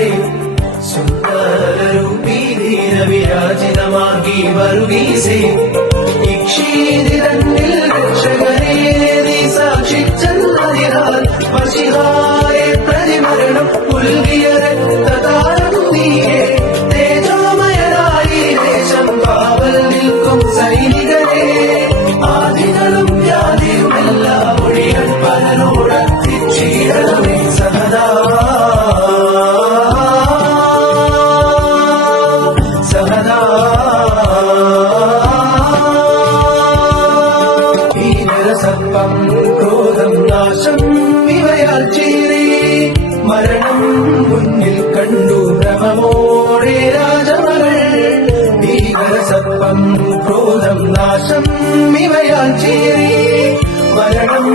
ധീരനാരെ സുന്ദരൂപീ ധീരവിരാജിതമാകി വരുവീസേ ഇക്ഷീതിരന്നിൽ രക്ഷകരെ നീ സാക്ഷിച്ചെന്നതിനാൽ മഷിഹായെ പ്രതിമരണം പുൽകിയ രക്തതാരം നീയെ തേജോമയനായി ദേശം കാവൽ നിൽക്കും സൈനികരെ ആദികളും വ്യാധിയുമെല്ലാം ഒഴിയൻ പലരോടത്തിച്ചീടണമേ സഹദാ സഹദാ ീരസപ്പം ക്രോധം നാശം ഇവയാൽ ചീറി മരണം മുന്നിൽ കണ്ടു ഭ്രമമോടെ രാജമകൾ ഭീകരസപ്പം ക്രോധം നാശം ഇവയാൽ ചീറി മരണം